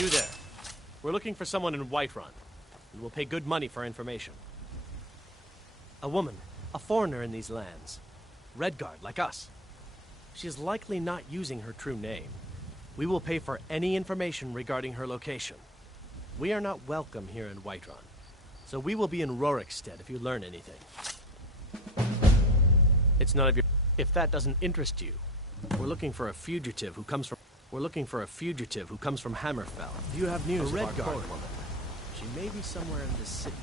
You there. We're looking for someone in Whiterun, and we'll pay good money for information. A woman, a foreigner in these lands. Redguard, like us. She is likely not using her true name. We will pay for any information regarding her location. We are not welcome here in Whiterun, so we will be in Rorikstead if you learn anything. It's none of your... If that doesn't interest you, we're looking for a fugitive who comes from... Hammerfell. Do you have news of our Redguard woman? She may be somewhere in this city.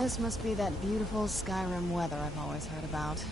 This must be that beautiful Skyrim weather I've always heard about.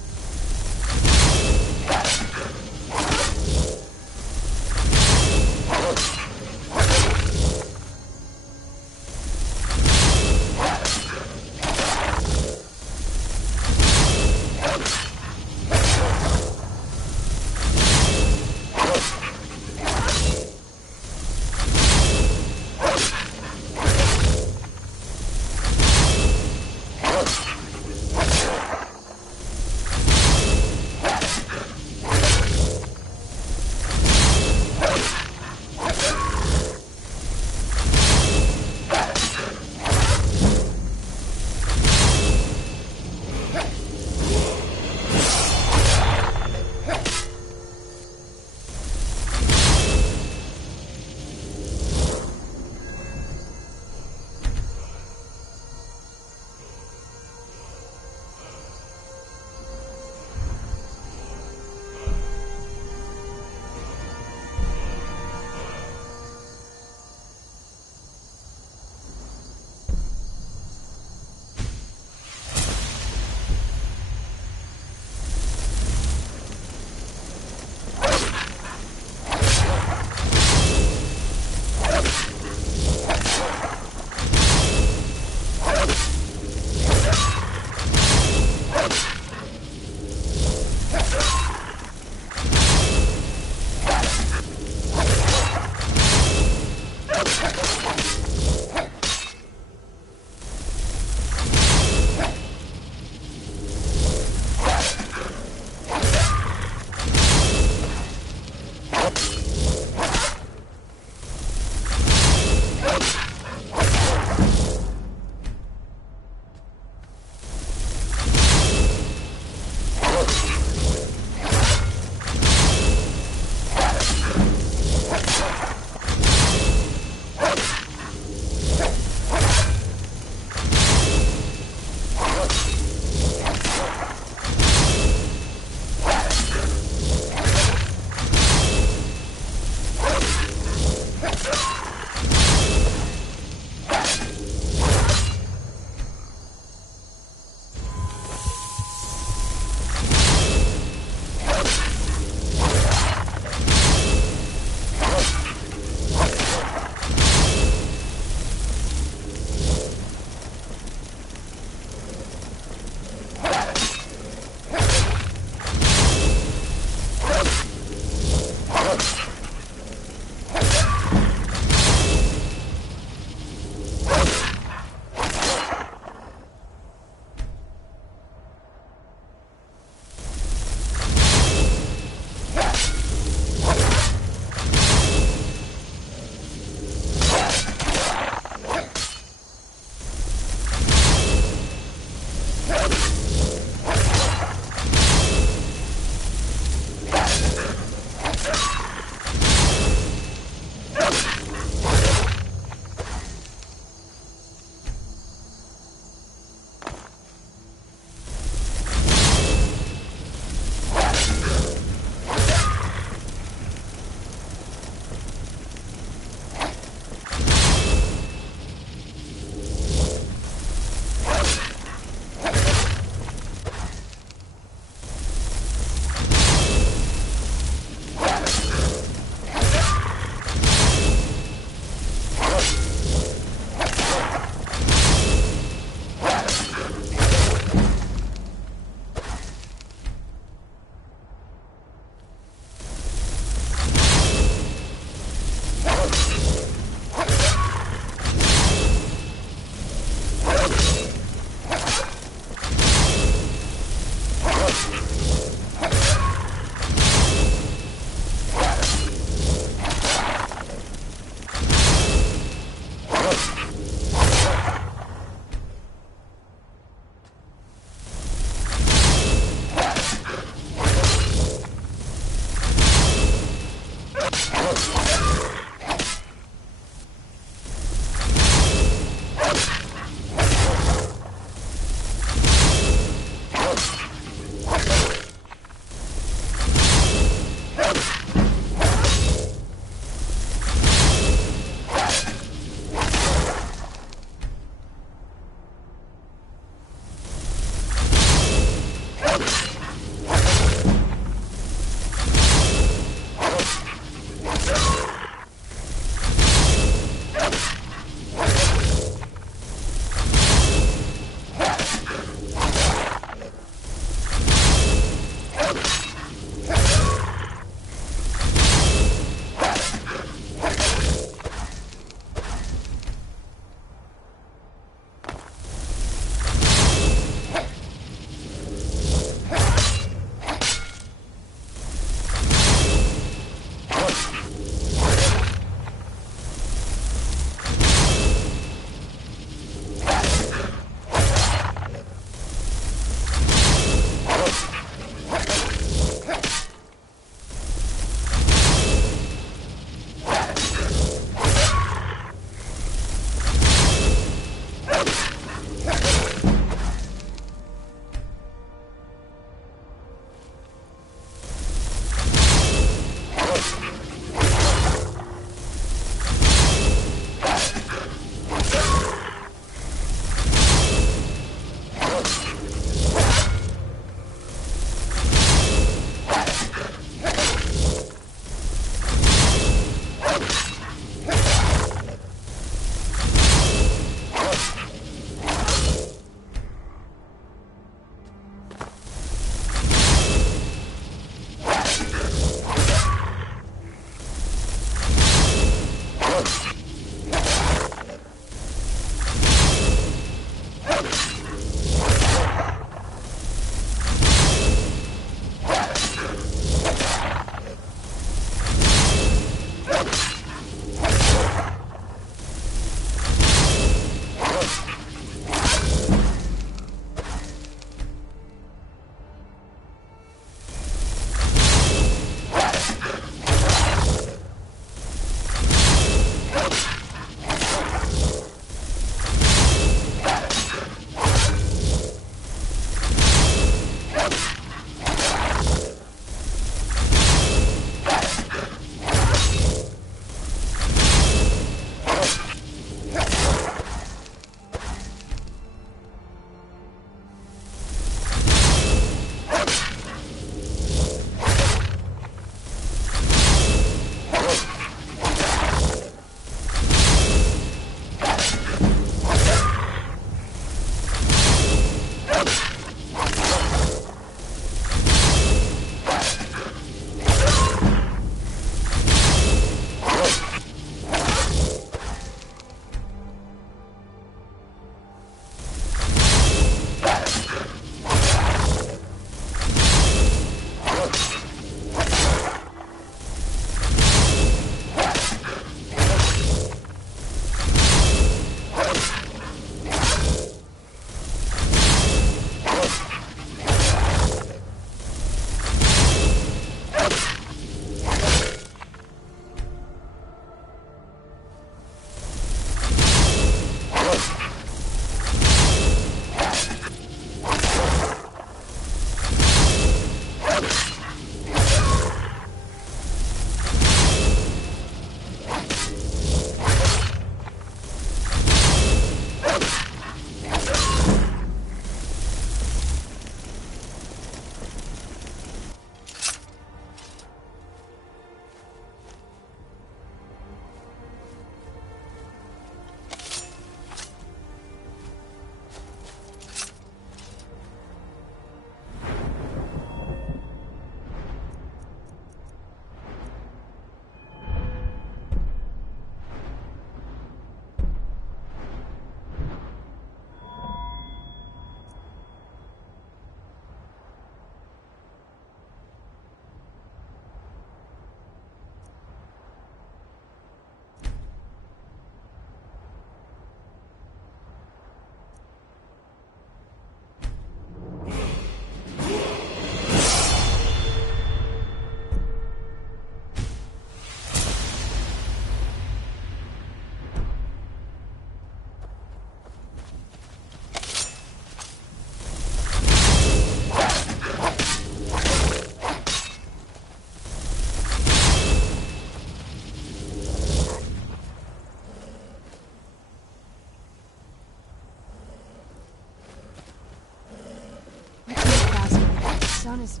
just...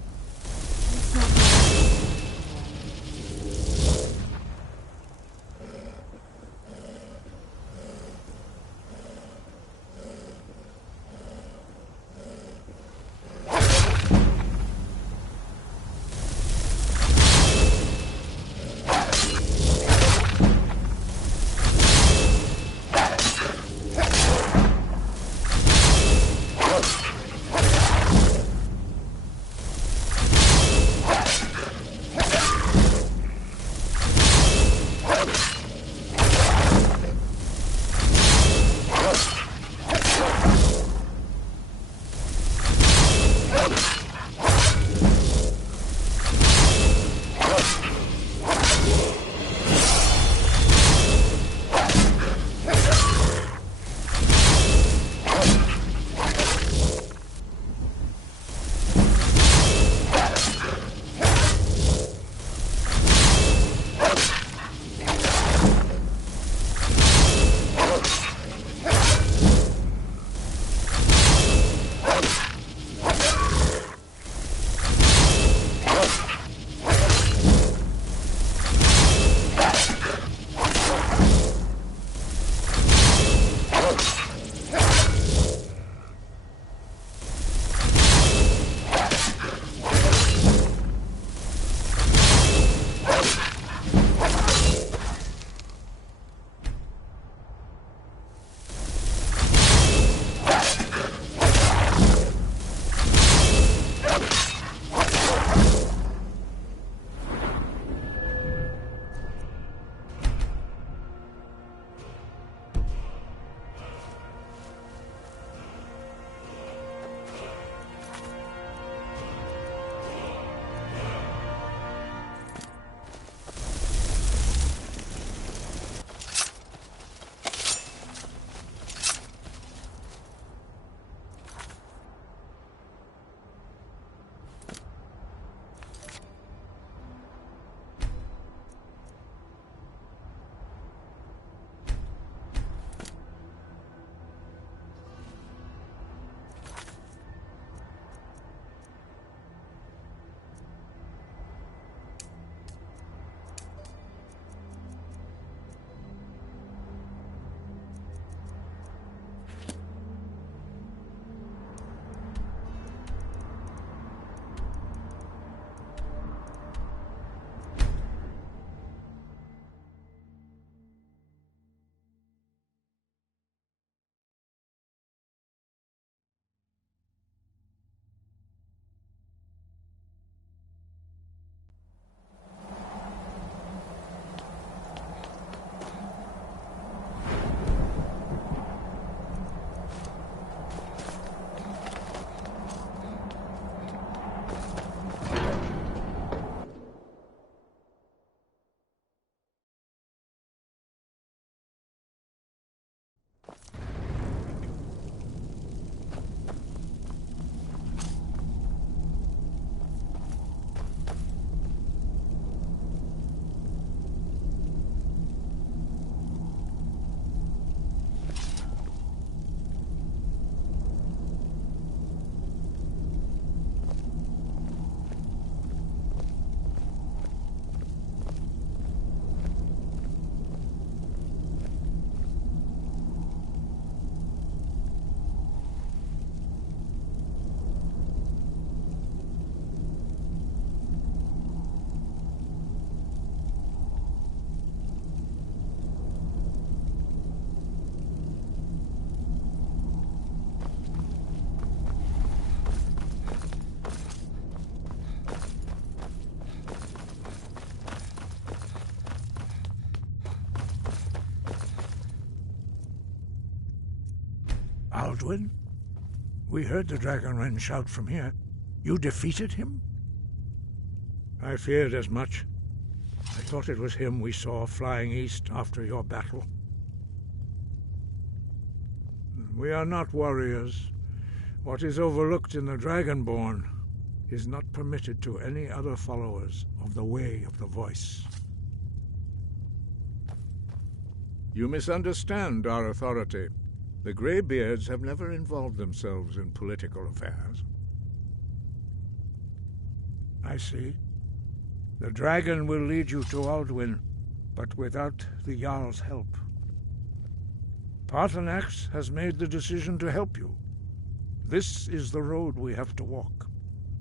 It's not... Aldwin? We heard the Dragonren shout from here. You defeated him? I feared as much. I thought it was him we saw flying east after your battle. We are not warriors. What is overlooked in the Dragonborn is not permitted to any other followers of the Way of the Voice. You misunderstand our authority. The Greybeards have never involved themselves in political affairs. I see. The dragon will lead you to Alduin, but without the Jarl's help. Paarthurnax has made the decision to help you. This is the road we have to walk.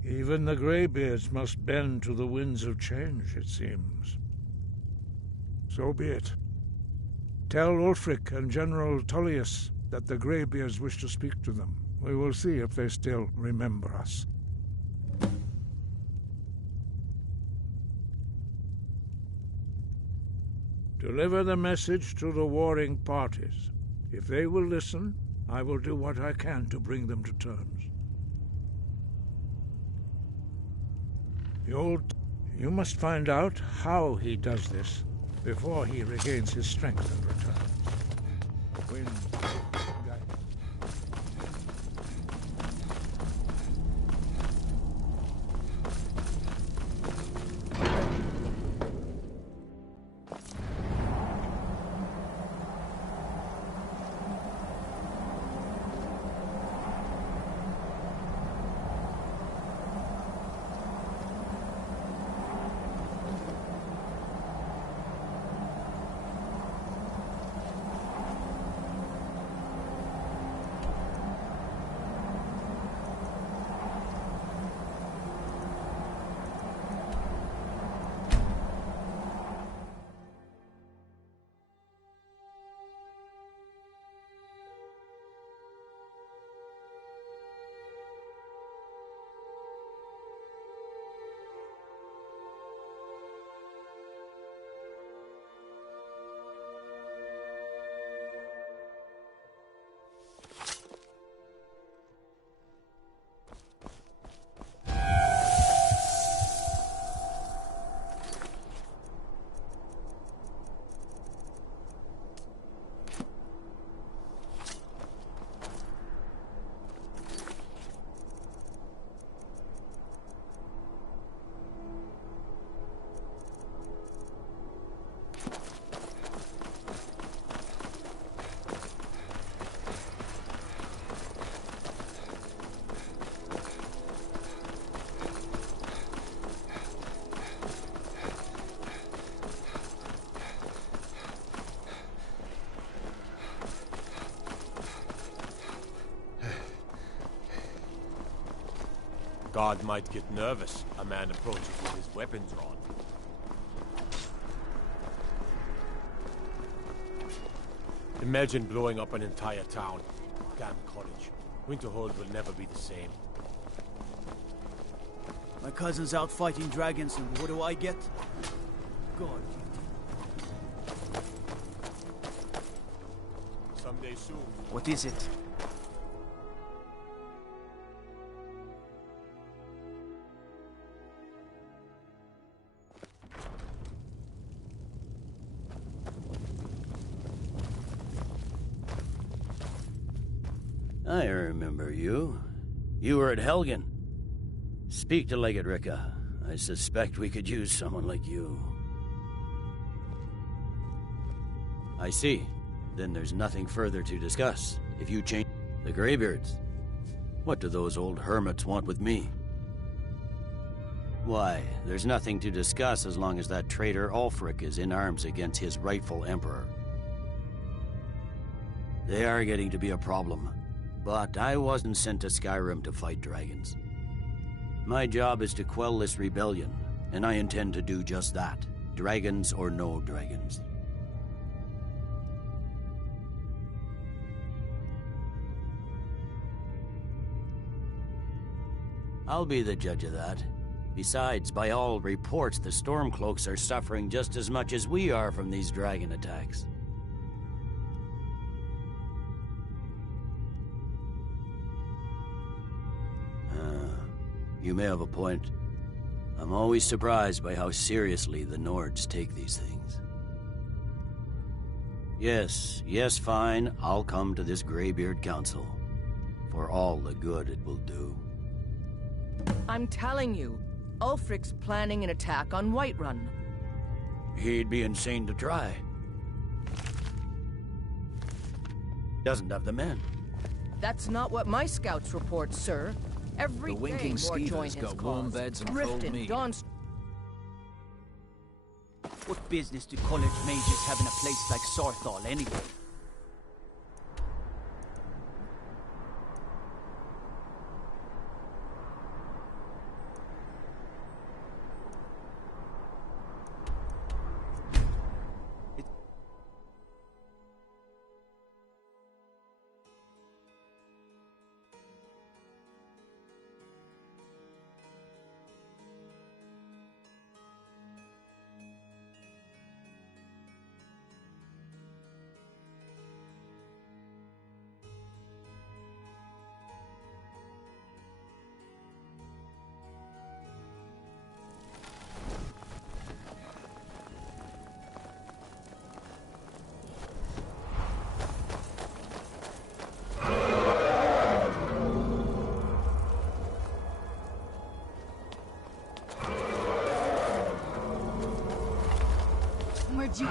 Even the Greybeards must bend to the winds of change, it seems. So be it. Tell Ulfric and General Tullius that the Greybeards wish to speak to them. We will see if they still remember us. Deliver the message to the warring parties. If they will listen, I will do what I can to bring them to terms. You must find out how he does this before he regains his strength and returns. When... Guard might get nervous. A man approaches with his weapons drawn. Imagine blowing up an entire town. Damn cottage. Winterhold will never be the same. My cousin's out fighting dragons, and what do I get? God. Someday soon. What is it? I remember you. You were at Helgen. Speak to Legate Ricka. I suspect we could use someone like you. I see. Then there's nothing further to discuss. If you change the Greybeards, what do those old hermits want with me? Why, there's nothing to discuss as long as that traitor Ulfric is in arms against his rightful emperor. They are getting to be a problem. But I wasn't sent to Skyrim to fight dragons. My job is to quell this rebellion, and I intend to do just that. Dragons or no dragons. I'll be the judge of that. Besides, by all reports, the Stormcloaks are suffering just as much as we are from these dragon attacks. You may have a point. I'm always surprised by how seriously the Nords take these things. Yes, fine. I'll come to this Greybeard Council. For all the good it will do. I'm telling you, Ulfric's planning an attack on Whiterun. He'd be insane to try. Doesn't have the men. That's not what my scouts report, sir. Every The day winking more skeevers join his got warm cause. beds and Riften, cold meat. Dawn What business do college mages have in a place like Sarthal anyway? Where'd you...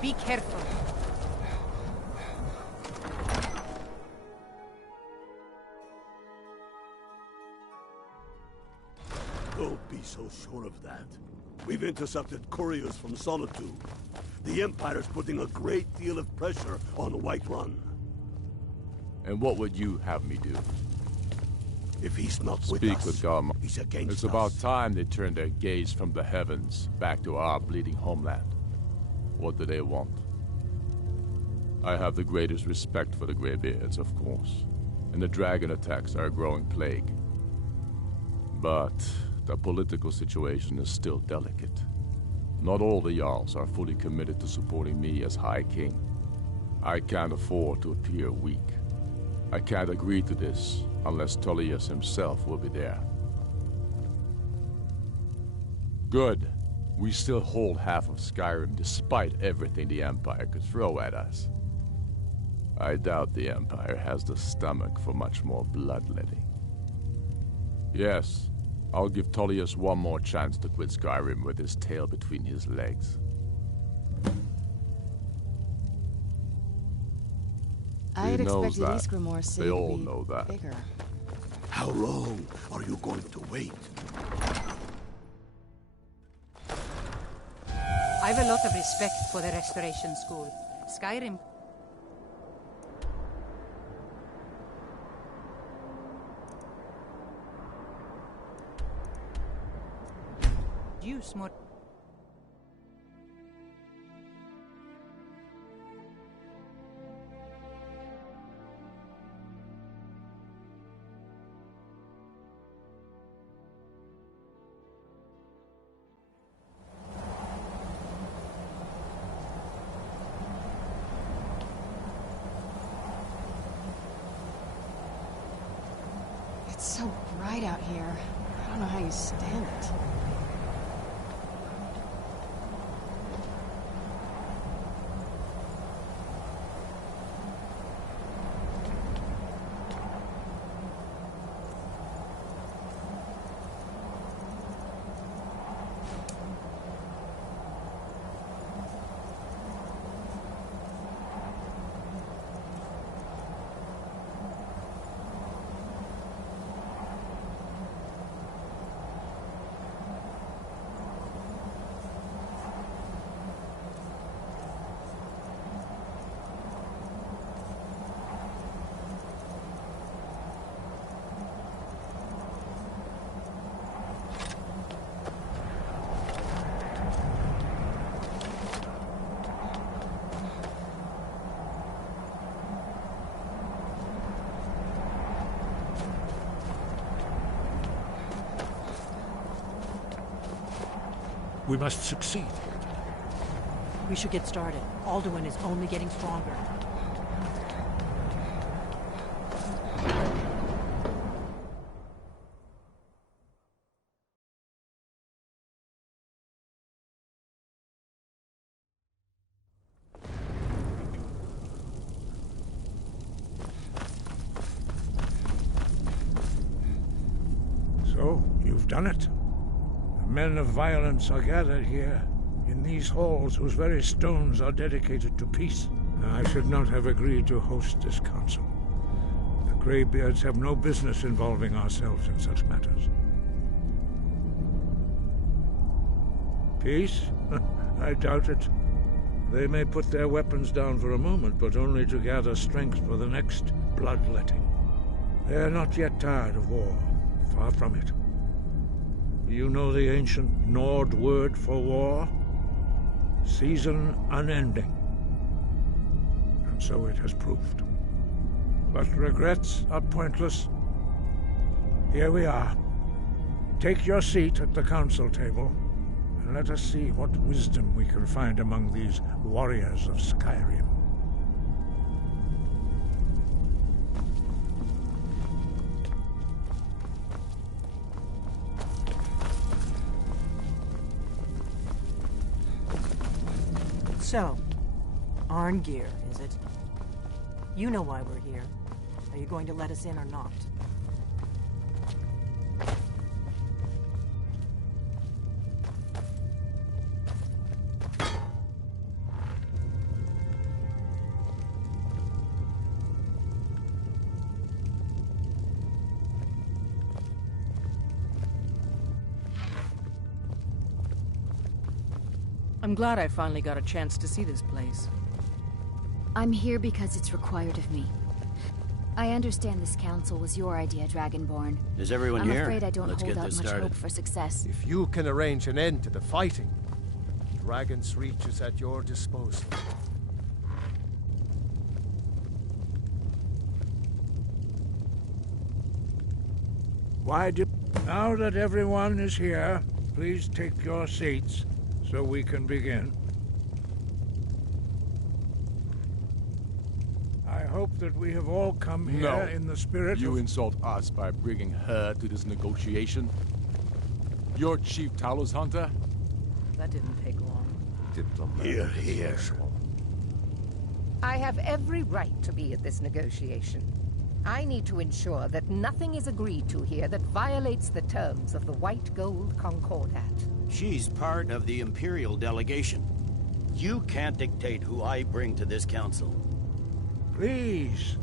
Be careful. Don't be so sure of that. We've intercepted couriers from Solitude. The Empire's putting a great deal of pressure on Whiterun. And what would you have me do? If he's not with Speak us, with Garma. he's against It's us. about time they turned their gaze from the heavens back to our bleeding homeland. What do they want? I have the greatest respect for the Greybeards, of course, and the dragon attacks are a growing plague. But the political situation is still delicate. Not all the Jarls are fully committed to supporting me as High King. I can't afford to appear weak. I can't agree to this unless Tullius himself will be there. Good. We still hold half of Skyrim despite everything the Empire could throw at us. I doubt the Empire has the stomach for much more bloodletting. Yes, I'll give Tullius one more chance to quit Skyrim with his tail between his legs. I had He knows expected that. Ysgramor's city They to all be know that. bigger. How long are you going to wait? I've a lot of respect for the Restoration School. Skyrim. Use more. It's so bright out here. I don't know how you stand it. We must succeed. We should get started. Alduin is only getting stronger. So, you've done it. The men of violence are gathered here, in these halls whose very stones are dedicated to peace. I should not have agreed to host this council. The Greybeards have no business involving ourselves in such matters. Peace? I doubt it. They may put their weapons down for a moment, but only to gather strength for the next bloodletting. They are not yet tired of war. Far from it. Do you know the ancient Nord word for war? Season unending. And so it has proved. But regrets are pointless. Here we are. Take your seat at the council table, and let us see what wisdom we can find among these warriors of Skyrim. So, Arngeir, is it? You know why we're here. Are you going to let us in or not? I'm glad I finally got a chance to see this place. I'm here because it's required of me. I understand this council was your idea, Dragonborn. Is everyone I'm here? afraid I don't Let's hold get out this much started. hope for success. If you can arrange an end to the fighting, Dragon's Reach is at your disposal. Now that everyone is here, please take your seats so we can begin. I hope that we have all come here in the spirit You of... insult us by bringing her to this negotiation? You're Chief Talos Hunter? That didn't take long. Here, here. I have every right to be at this negotiation. I need to ensure that nothing is agreed to here that violates the terms of the White Gold Concordat. She's part of the Imperial delegation. You can't dictate who I bring to this council. Please,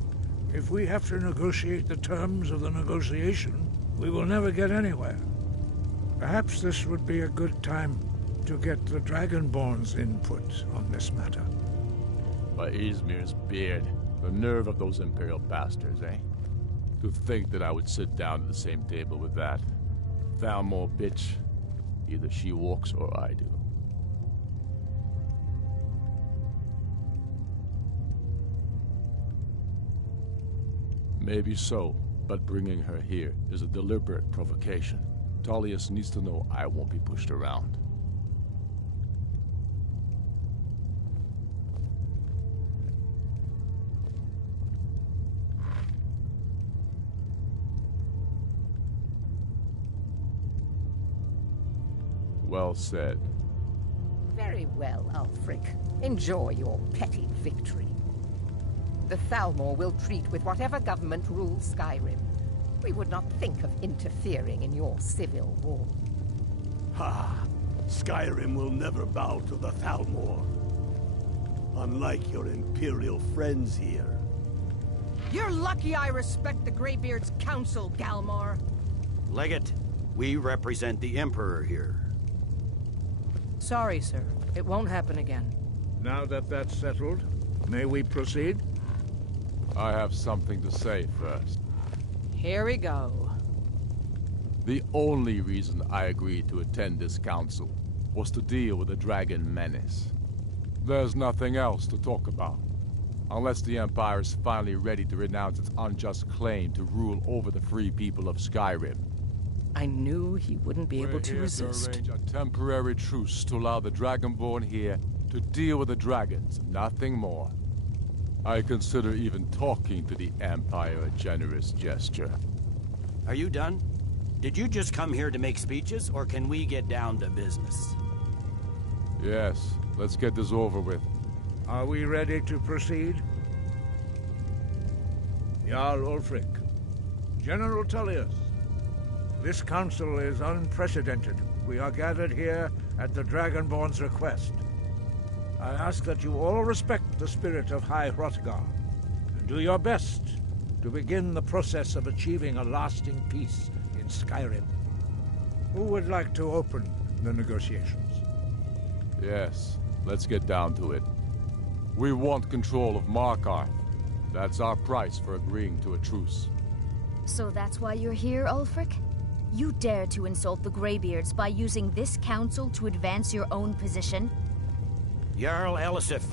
if we have to negotiate the terms of the negotiation, we will never get anywhere. Perhaps this would be a good time to get the Dragonborn's input on this matter. By Izmir's beard. The nerve of those Imperial bastards, eh? To think that I would sit down at the same table with that. Thalmor bitch. Either she walks or I do. Maybe so, but bringing her here is a deliberate provocation. Tullius needs to know I won't be pushed around. Well said. Very well, Ulfric. Enjoy your petty victory. The Thalmor will treat with whatever government rules Skyrim. We would not think of interfering in your civil war. Ha! Skyrim will never bow to the Thalmor. Unlike your Imperial friends here. You're lucky I respect the Greybeard's counsel, Galmar. Legate, we represent the Emperor here. Sorry, sir. It won't happen again. Now that that's settled, may we proceed? I have something to say first. Here we go. The only reason I agreed to attend this council was to deal with the dragon menace. There's nothing else to talk about. Unless the Empire is finally ready to renounce its unjust claim to rule over the free people of Skyrim. I knew he wouldn't be able to resist. We're here to arrange a temporary truce to allow the Dragonborn here to deal with the dragons, nothing more. I consider even talking to the Empire a generous gesture. Are you done? Did you just come here to make speeches, or can we get down to business? Yes, let's get this over with. Are we ready to proceed? Jarl Ulfric, General Tullius, this council is unprecedented. We are gathered here at the Dragonborn's request. I ask that you all respect the spirit of High Hrothgar, and do your best to begin the process of achieving a lasting peace in Skyrim. Who would like to open the negotiations? Yes, let's get down to it. We want control of Markarth. That's our price for agreeing to a truce. So that's why you're here, Ulfric? You dare to insult the Greybeards by using this council to advance your own position? Jarl Elisif.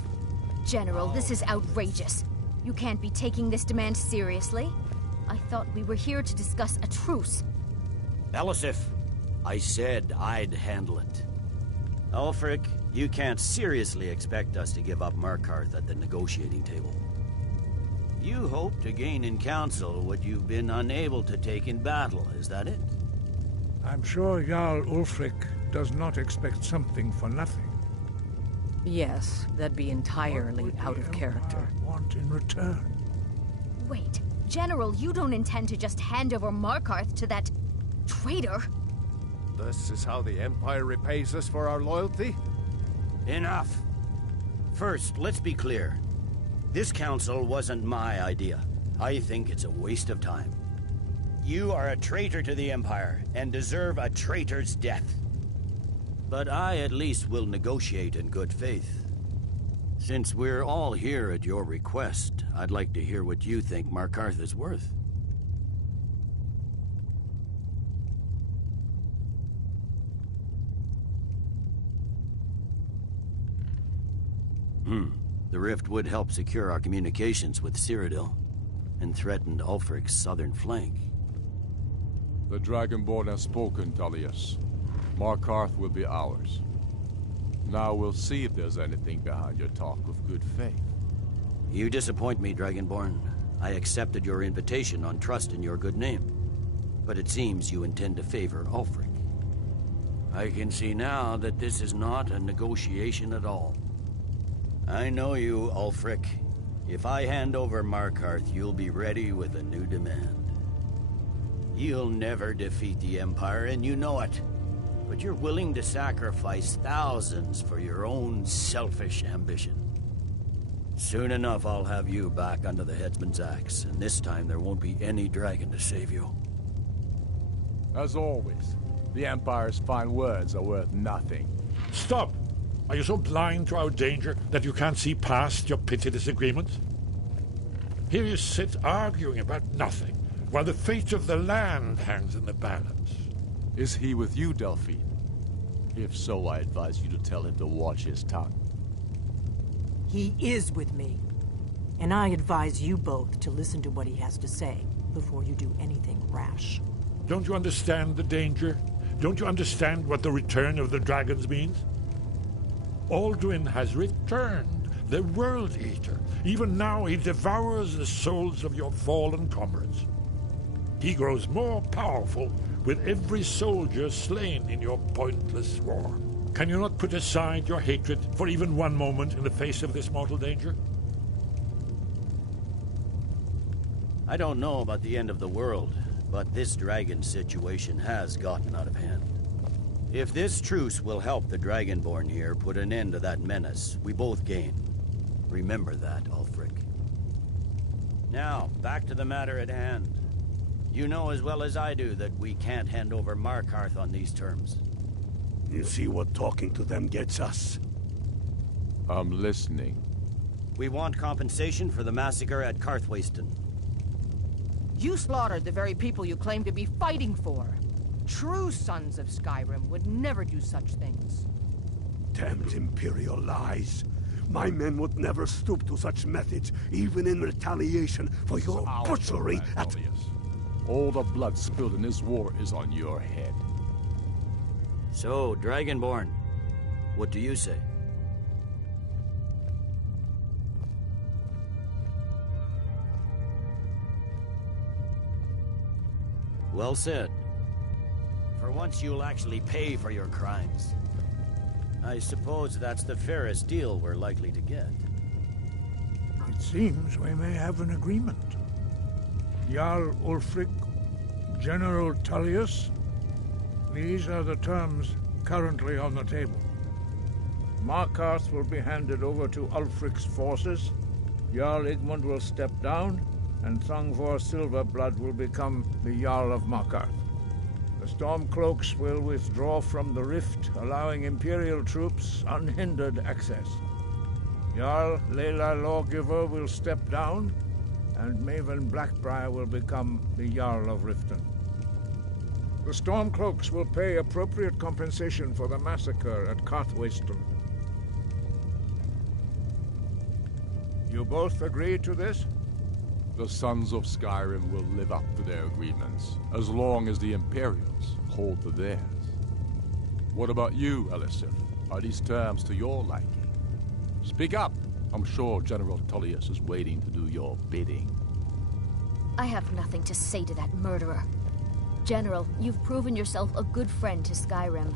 General, this is outrageous. You can't be taking this demand seriously. I thought we were here to discuss a truce. Elisif, I said I'd handle it. Ulfric, you can't seriously expect us to give up Markarth at the negotiating table. You hope to gain in council what you've been unable to take in battle, is that it? I'm sure Jarl Ulfric does not expect something for nothing. Yes, that'd be entirely out of character. Want in return? Wait, General, you don't intend to just hand over Markarth to that traitor? This is how the Empire repays us for our loyalty? Enough. First, let's be clear. This council wasn't my idea. I think it's a waste of time. You are a traitor to the Empire, and deserve a traitor's death. But I at least will negotiate in good faith. Since we're all here at your request, I'd like to hear what you think Markarth is worth. The rift would help secure our communications with Cyrodiil, and threatened Ulfric's southern flank. The Dragonborn has spoken, Tullius. Markarth will be ours. Now we'll see if there's anything behind your talk of good faith. You disappoint me, Dragonborn. I accepted your invitation on trust in your good name. But it seems you intend to favor Ulfric. I can see now that this is not a negotiation at all. I know you, Ulfric. If I hand over Markarth, you'll be ready with a new demand. You'll never defeat the Empire, and you know it. But you're willing to sacrifice thousands for your own selfish ambition. Soon enough, I'll have you back under the headsman's axe, and this time there won't be any dragon to save you. As always, the Empire's fine words are worth nothing. Stop! Are you so blind to our danger that you can't see past your petty disagreements? Here you sit arguing about nothing, while the fate of the land hangs in the balance. Is he with you, Delphine? If so, I advise you to tell him to watch his tongue. He is with me. And I advise you both to listen to what he has to say before you do anything rash. Don't you understand the danger? Don't you understand what the return of the dragons means? Alduin has returned, the World Eater. Even now he devours the souls of your fallen comrades. He grows more powerful with every soldier slain in your pointless war? Can you not put aside your hatred for even one moment in the face of this mortal danger? I don't know about the end of the world, but this dragon situation has gotten out of hand. If this truce will help the Dragonborn here put an end to that menace, we both gain. Remember that, Ulfric. Now, back to the matter at hand. You know as well as I do that we can't hand over Markarth on these terms. You see what talking to them gets us? I'm listening. We want compensation for the massacre at Karthwasten. You slaughtered the very people you claim to be fighting for. True sons of Skyrim would never do such things. Damned Imperial lies. My men would never stoop to such methods, even in retaliation for your butchery at... All the blood spilled in this war is on your head. So, Dragonborn, what do you say? Well said. For once you'll actually pay for your crimes. I suppose that's the fairest deal we're likely to get. It seems we may have an agreement. Jarl Ulfric, General Tullius, these are the terms currently on the table. Markarth will be handed over to Ulfric's forces, Jarl Igmund will step down, and Thongvor Silverblood will become the Jarl of Markarth. The Stormcloaks will withdraw from the rift, allowing Imperial troops unhindered access. Jarl Leila Lawgiver will step down, and Maven Blackbriar will become the Jarl of Riften. The Stormcloaks will pay appropriate compensation for the massacre at Karthwasten. You both agree to this? The Sons of Skyrim will live up to their agreements, as long as the Imperials hold to theirs. What about you, Elisif? Are these terms to your liking? Speak up! I'm sure General Tullius is waiting to do your bidding. I have nothing to say to that murderer. General, you've proven yourself a good friend to Skyrim.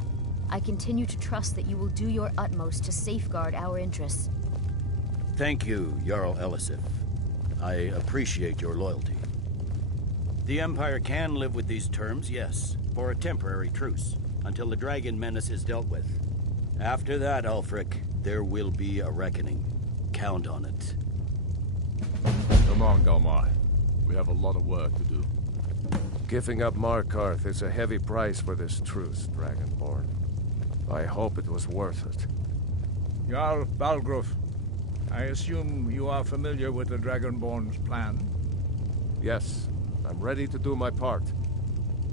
I continue to trust that you will do your utmost to safeguard our interests. Thank you, Jarl Elisif. I appreciate your loyalty. The Empire can live with these terms, yes, for a temporary truce, until the dragon menace is dealt with. After that, Ulfric, there will be a reckoning. Count on it. Come on, Galmar. We have a lot of work to do. Giving up Markarth is a heavy price for this truce, Dragonborn. I hope it was worth it. Jarl Balgruf, I assume you are familiar with the Dragonborn's plan? Yes, I'm ready to do my part.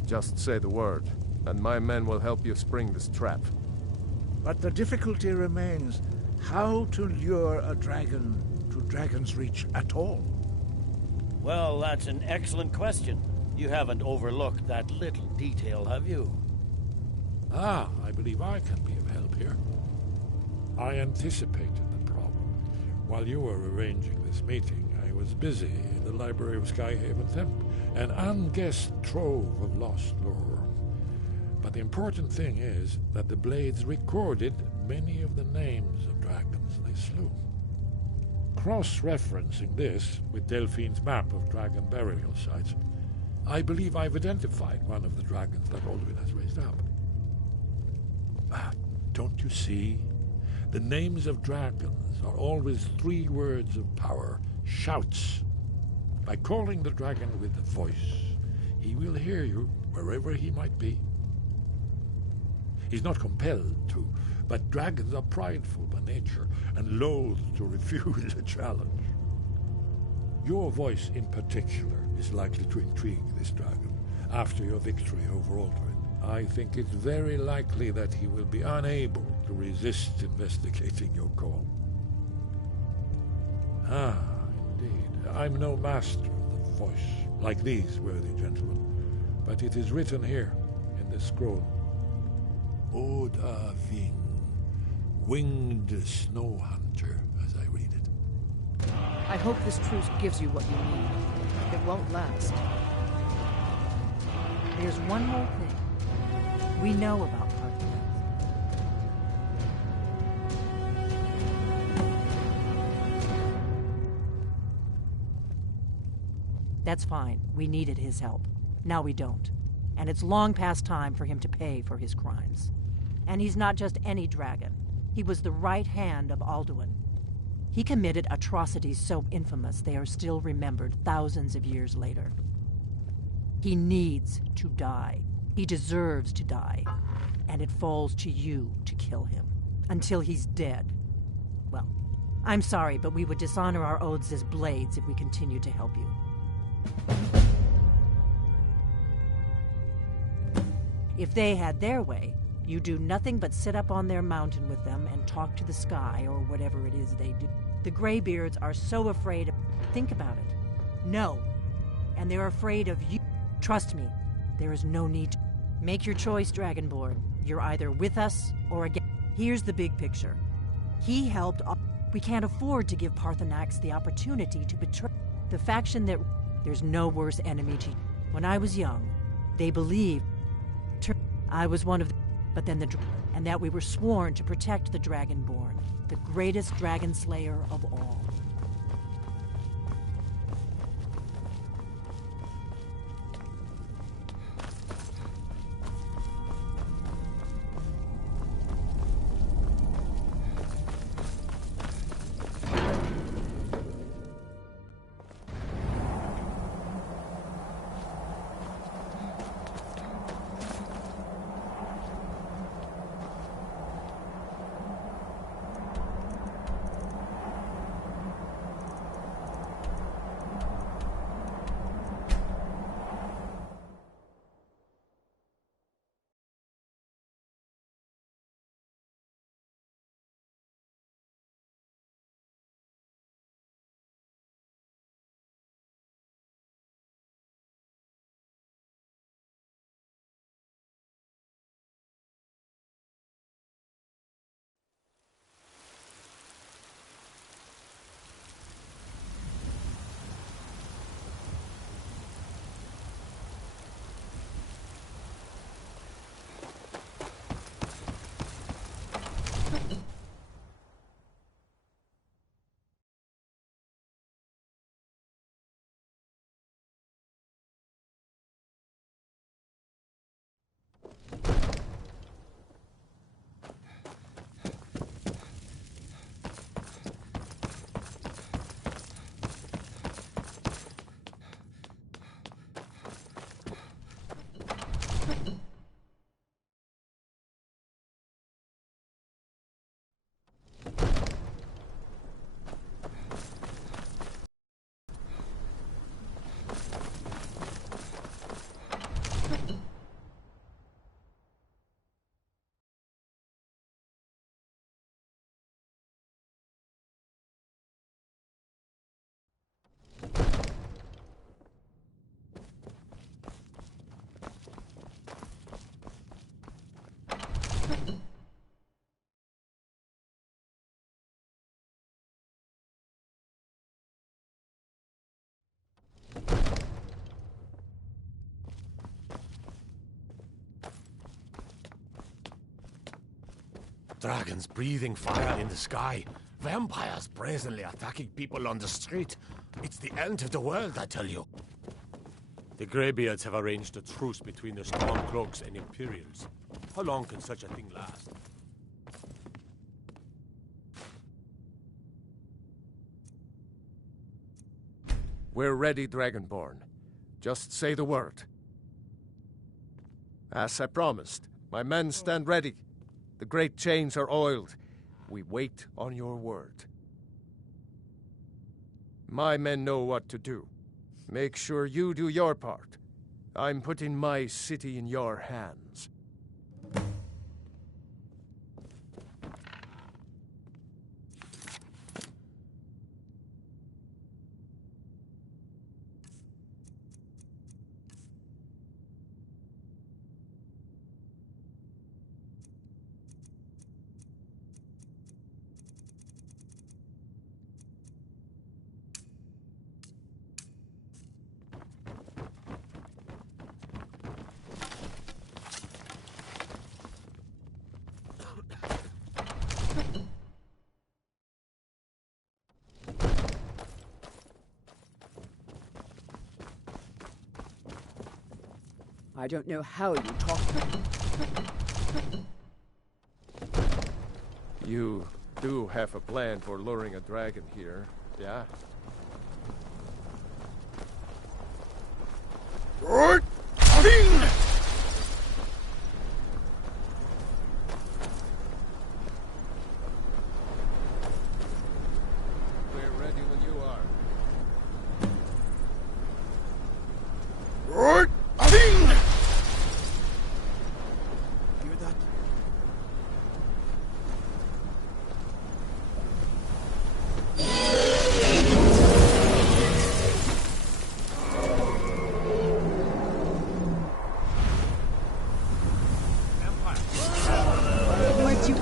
Just say the word, and my men will help you spring this trap. But the difficulty remains how to lure a dragon to Dragon's Reach at all. Well, that's an excellent question. You haven't overlooked that little detail, have you? Ah, I believe I can be of help here. I anticipated the problem. While you were arranging this meeting, I was busy in the library of Skyhaven Temp, an unguessed trove of lost lore. But the important thing is that the Blades recorded many of the names of dragons they slew. Cross-referencing this with Delphine's map of dragon burial sites, I believe I've identified one of the dragons that Alduin has raised up. Don't you see? The names of dragons are always 3 words of power, shouts. By calling the dragon with a voice, he will hear you wherever he might be. He's not compelled to, but dragons are prideful by nature and loath to refuse a challenge. Your voice in particular is likely to intrigue this dragon after your victory over Alduin. I think it's very likely that he will be unable to resist investigating your call. Ah, indeed. I'm no master of the voice, like these worthy gentlemen, but it is written here in this scroll. Oda Ving, winged snow hunter, as I read it. I hope this truce gives you what you need. It won't last. There's one more thing. We know about Parthenos. That's fine. We needed his help. Now we don't. And it's long past time for him to pay for his crimes. And he's not just any dragon. He was the right hand of Alduin. He committed atrocities so infamous they are still remembered thousands of years later. He needs to die. He deserves to die. And it falls to you to kill him. Until he's dead. Well, I'm sorry, but we would dishonor our oaths as blades if we continued to help you. If they had their way, you do nothing but sit up on their mountain with them and talk to the sky or whatever it is they do. The Greybeards are so afraid of... Think about it. No. And they're afraid of you. Trust me, there is no need to... Make your choice, Dragonborn. You're either with us or against... Here's the big picture. He helped... We can't afford to give Parthenax the opportunity to betray... The faction that... There's no worse enemy to... When I was young, they believed... I was one of the... But then and that we were sworn to protect the Dragonborn, the greatest dragon slayer of all. Dragons breathing fire in the sky. Vampires brazenly attacking people on the street. It's the end of the world, I tell you. The Greybeards have arranged a truce between the Stormcloaks and Imperials. How long can such a thing last? We're ready, Dragonborn. Just say the word. As I promised, my men stand ready. The great chains are oiled. We wait on your word. My men know what to do. Make sure you do your part. I'm putting my city in your hands. I don't know how you talk. You do have a plan for luring a dragon here, yeah? Right. We're ready when you are. Right. Hear that? Where'd you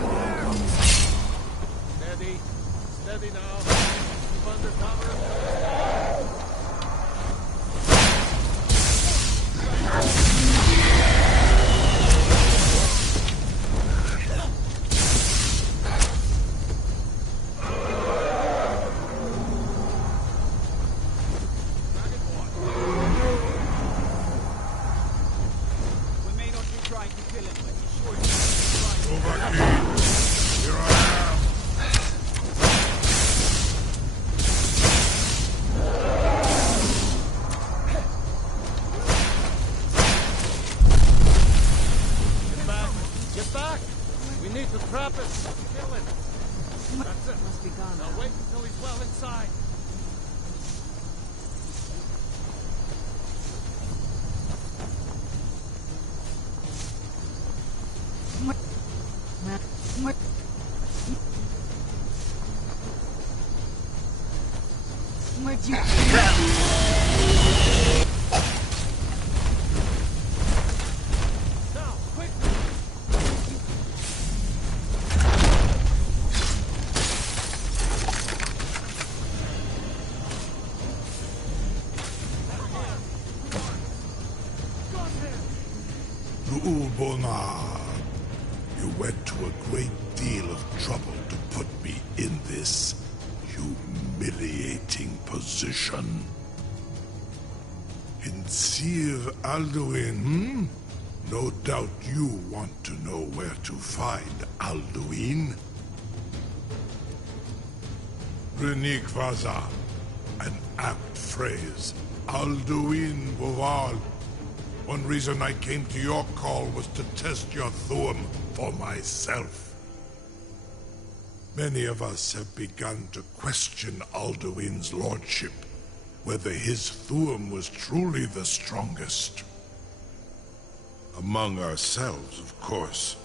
Steady. Steady now. Keep under cover. We may not be trying to kill him, but he's sure he's trying. Here I am. Get back! Get back! We need to trap him. Kill him. That's it. must be gone Now now? wait until he's well inside. Where'd you Now, quickly! Ulbona, you went to a great deal of trouble to put me in this humiliating position. In Sir Alduin, hmm? No doubt you want to know where to find Alduin. Renik Vaza, an apt phrase. Alduin Boval. One reason I came to your call was to test your Thuum for myself. Many of us have begun to question Alduin's lordship, whether his Thuum was truly the strongest. Among ourselves, of course,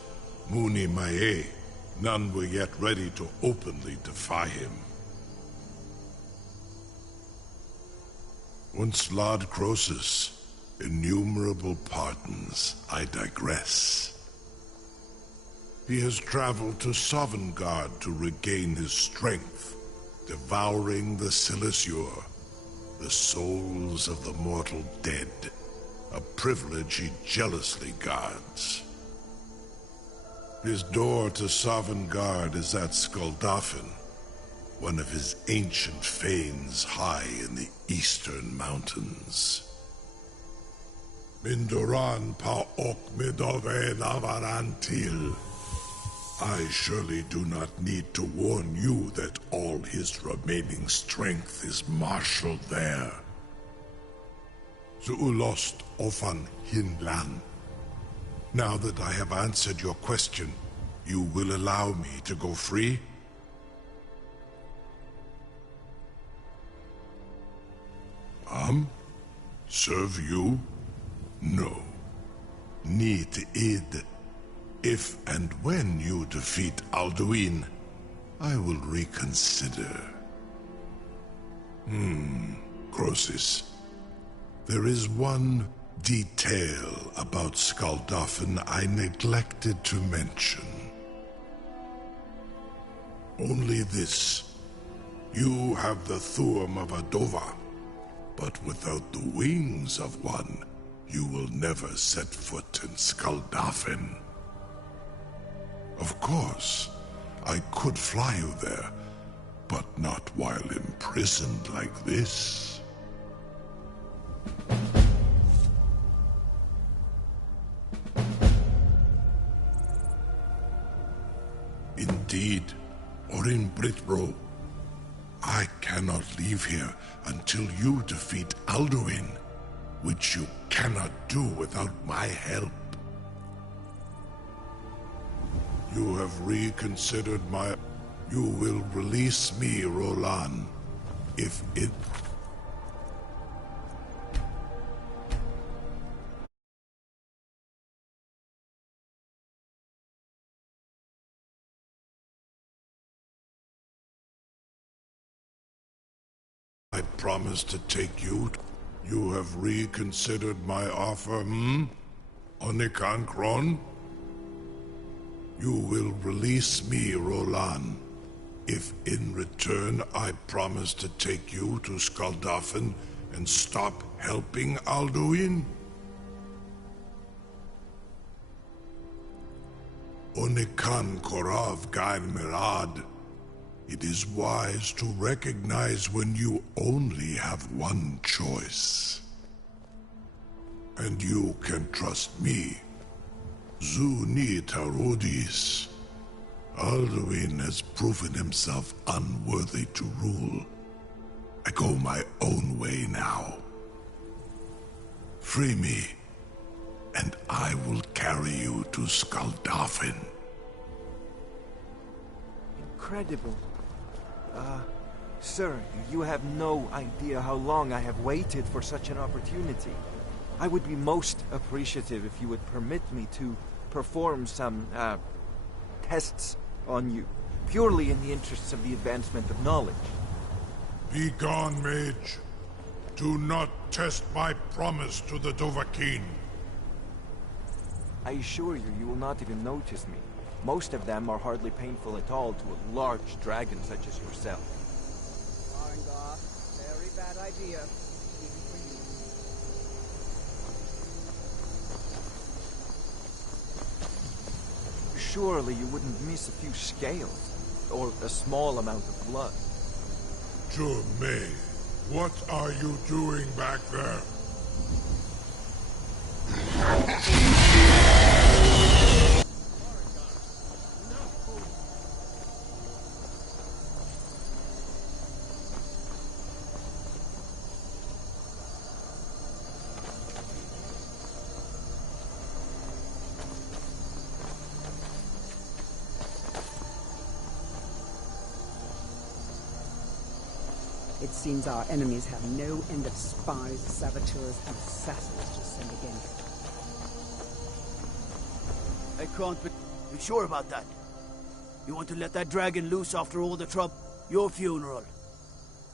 Muni Mae, none were yet ready to openly defy him. Once Lord Croesus, innumerable pardons, I digress. He has traveled to Sovngarde to regain his strength, devouring the Silesure, the souls of the mortal dead, a privilege he jealously guards. His door to Sovngarde is at Skuldafn, one of his ancient fanes high in the eastern mountains. Mindoran pa ok midove navarantil. I surely do not need to warn you that all his remaining strength is marshaled there. Zuulost ofan hinlan. Now that I have answered your question, you will allow me to go free? Serve you? No. Need id. If and when you defeat Alduin, I will reconsider. Croesus. There is one detail about Skuldafn I neglected to mention. Only this. You have the Thuum of Adova, but without the wings of one, you will never set foot in Skuldafn. Of course, I could fly you there, but not while imprisoned like this. Indeed, or in Britbro. I cannot leave here until you defeat Alduin, which you cannot do without my help. You have reconsidered my... You will release me, Roland, if it... I promise to take you. You have reconsidered my offer, Onikan Kron? You will release me, Roland, if in return I promise to take you to Skaldafen and stop helping Alduin? Onikan Korav Gair Mirad. It is wise to recognize when you only have one choice. And you can trust me. Zuni Tarudis. Alduin has proven himself unworthy to rule. I go my own way now. Free me, and I will carry you to Skaldafen. Incredible. Sir, you have no idea how long I have waited for such an opportunity. I would be most appreciative if you would permit me to perform some, tests on you, purely in the interests of the advancement of knowledge. Be gone, mage. Do not test my promise to the Dovahkiin. I assure you, you will not even notice me. Most of them are hardly painful at all to a large dragon such as yourself. Very bad idea. Even for you. Surely you wouldn't miss a few scales, or a small amount of blood. May, what are you doing back there? It seems our enemies have no end of spies, saboteurs, and assassins to send against. I can't be... You sure about that? You want to let that dragon loose after all the trouble? Your funeral.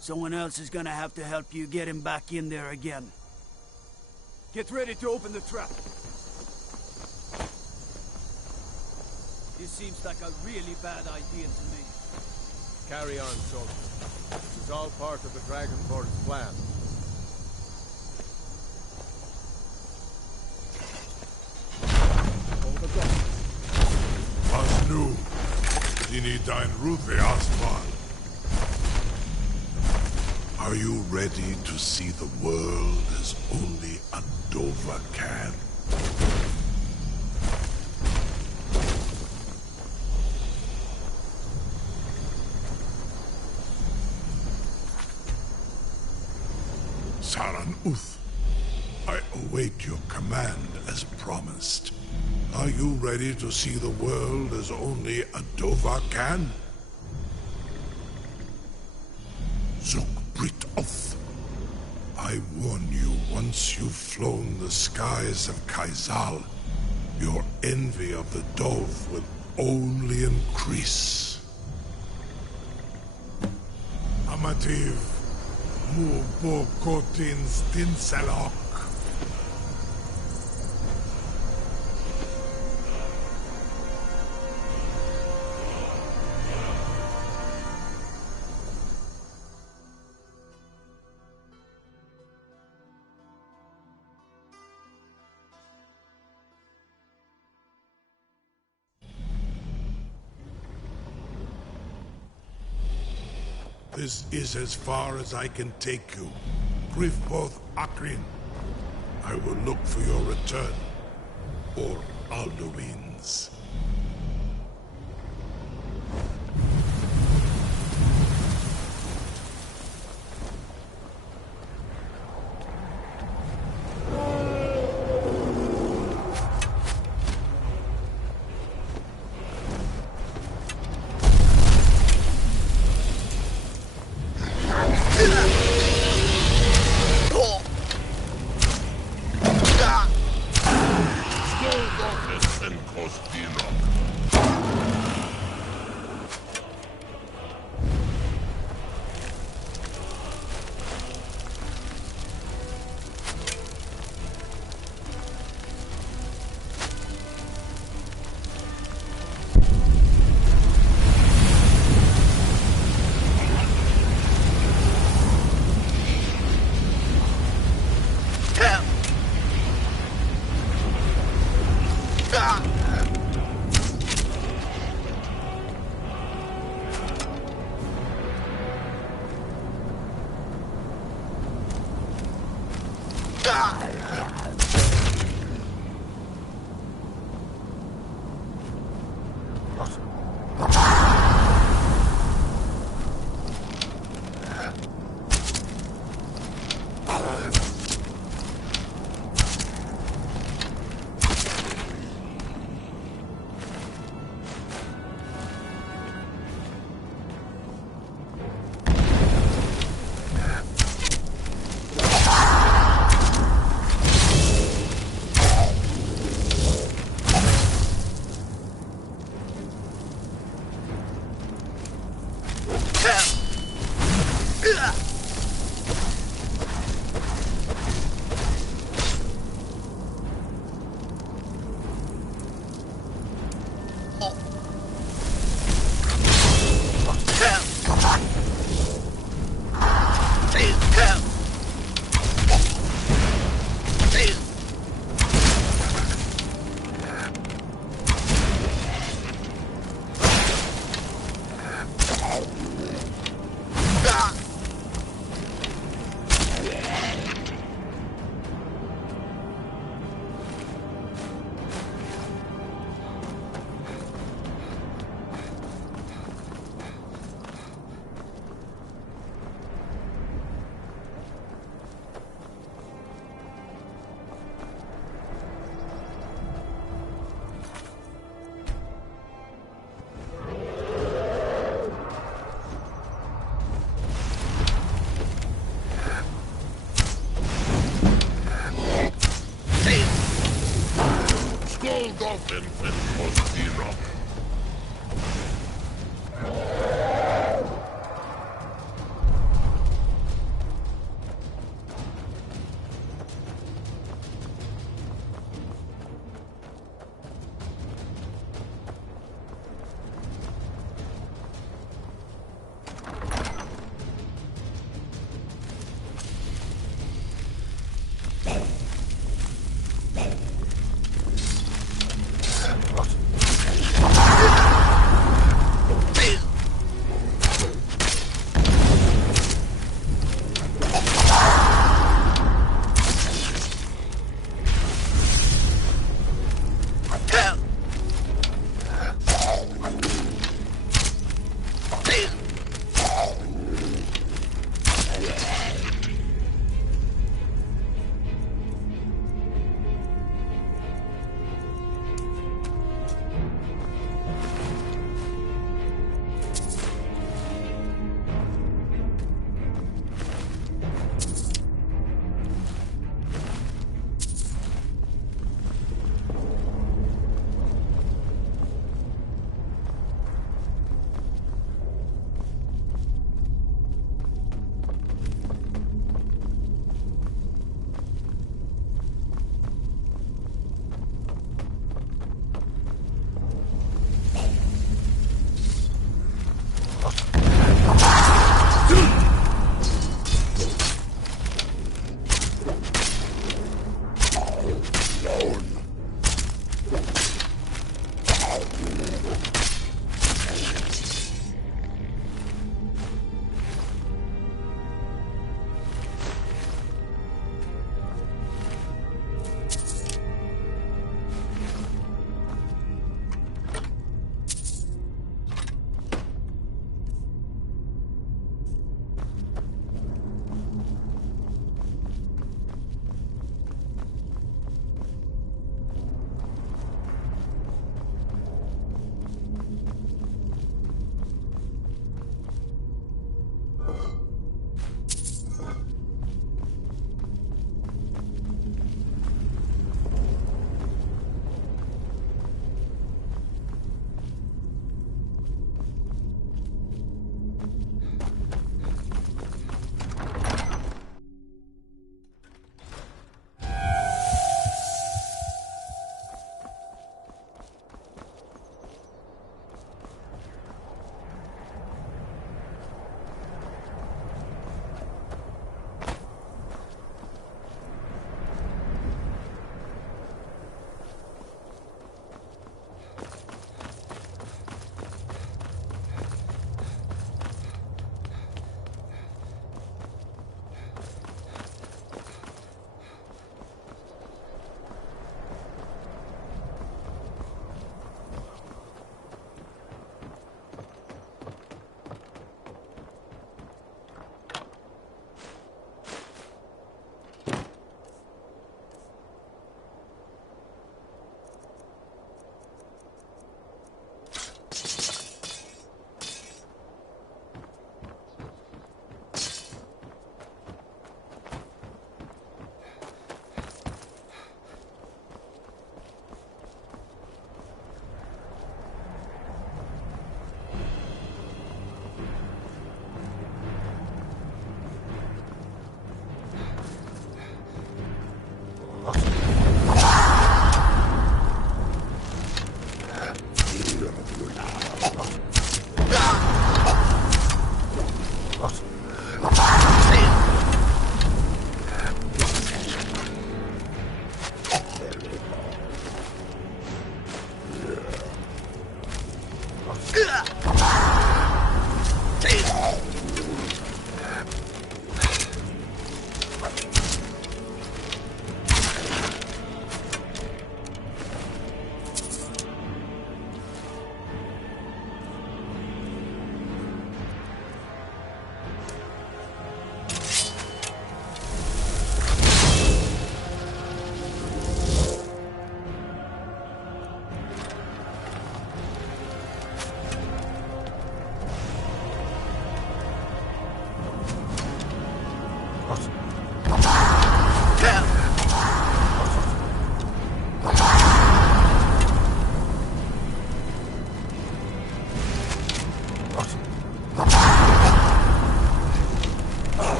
Someone else is gonna have to help you get him back in there again. Get ready to open the trap. This seems like a really bad idea to me. Carry on, soldier. This is all part of the Dragonborn's plan. Was nu, Dini dein Rufe Aspan. Are you ready to see the world as only a Dova can? Saran Uth, I await your command as promised. Are you ready to see the world as only a Dova can? Zuk Brit Oth, I warn you, once you've flown the skies of Kaizal, your envy of the Dove will only increase. Amativ, Mubo Kotin Stinselok. This is as far as I can take you. Griffboth Akrin. I will look for your return. Or Alduin's.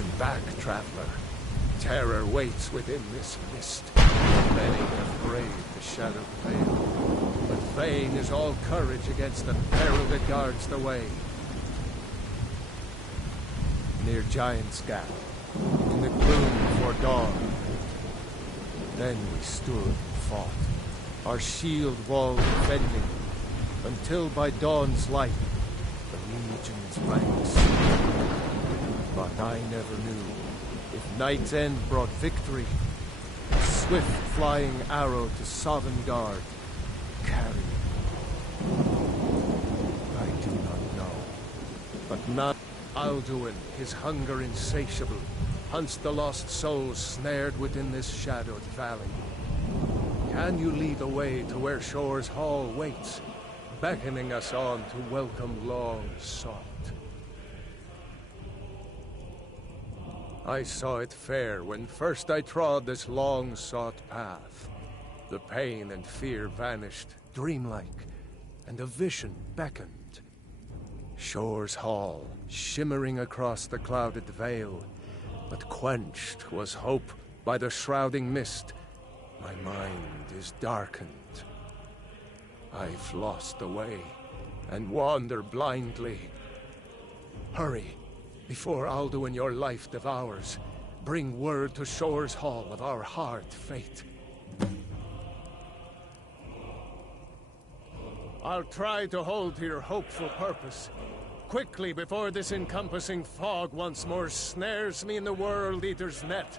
Turn back, traveler. Terror waits within this mist. Many have braved the shadowed veil, but vain is all courage against the peril that guards the way. Near Giant's Gap, in the gloom before dawn, then we stood and fought, our shield wall defending, until by dawn's light the legion's ranks. But I never knew if night's end brought victory, a swift flying arrow to Sovngarde carried. I do not know, but not Alduin, his hunger insatiable, hunts the lost souls snared within this shadowed valley. Can you lead the way to where Shore's Hall waits, beckoning us on to welcome long sought? I saw it fair when first I trod this long-sought path. The pain and fear vanished, dreamlike, and a vision beckoned. Shore's Hall, shimmering across the clouded veil, but quenched was hope by the shrouding mist. My mind is darkened. I've lost the way, and wander blindly. Hurry, before Alduin your life devours. Bring word to Shore's Hall of our hard fate. I'll try to hold to your hopeful purpose. Quickly, before this encompassing fog once more snares me in the World Eater's net.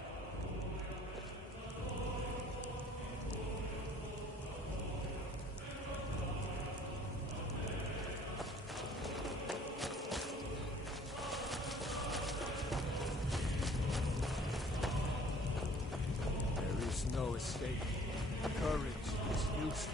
There is no escape. Courage is useless.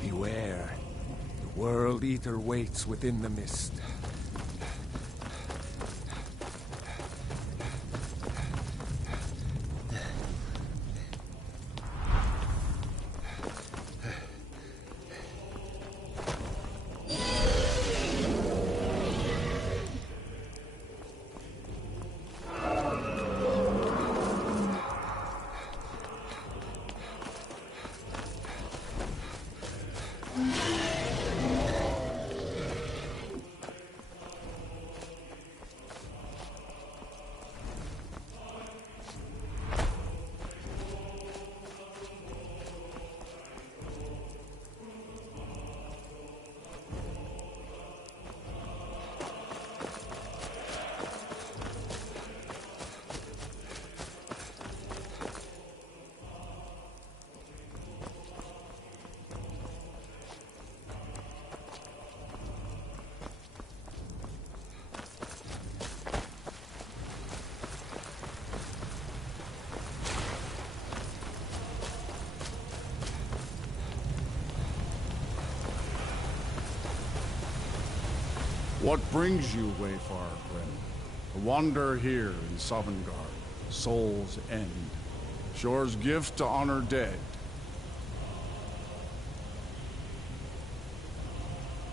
Beware. The World Eater waits within the mist. What brings you, Wayfarer Grim? A wanderer here in Sovngarde, Soul's End. Shore's gift to honor dead.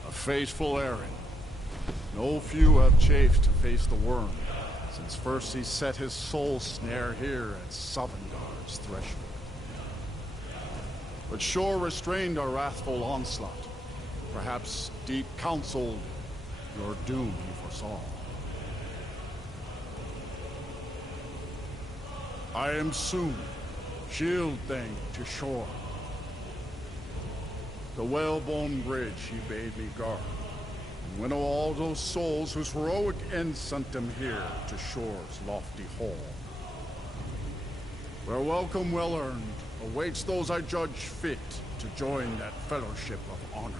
A faithful errand. No few have chafed to face the worm, since first he set his soul snare here at Sovngarde's threshold. But Shore restrained our wrathful onslaught. Perhaps deep counseled your doom he foresaw. I am soon, shield thing to Shore. The whalebone bridge he bade me guard, and winnow all those souls whose heroic end sent them here to Shore's lofty hall. Where welcome well earned awaits those I judge fit to join that fellowship of honor.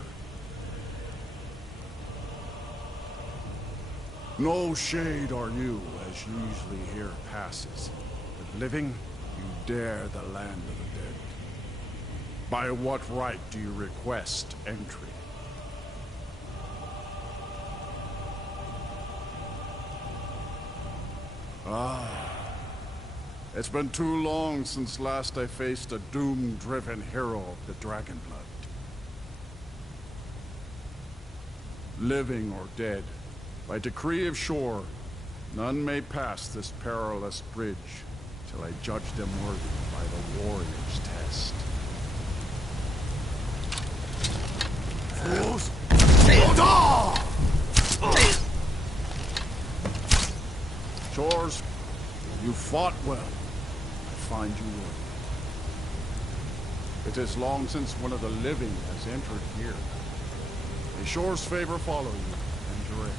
No shade are you, as usually here passes, but living, you dare the land of the dead. By what right do you request entry? Ah, it's been too long since last I faced a doom-driven hero of the Dragonblood. Living or dead, by decree of Shore, none may pass this perilous bridge till I judge them worthy by the warrior's test. Fools! Shores, you fought well. I find you worthy. It is long since one of the living has entered here. May Shore's favor follow you, and your end.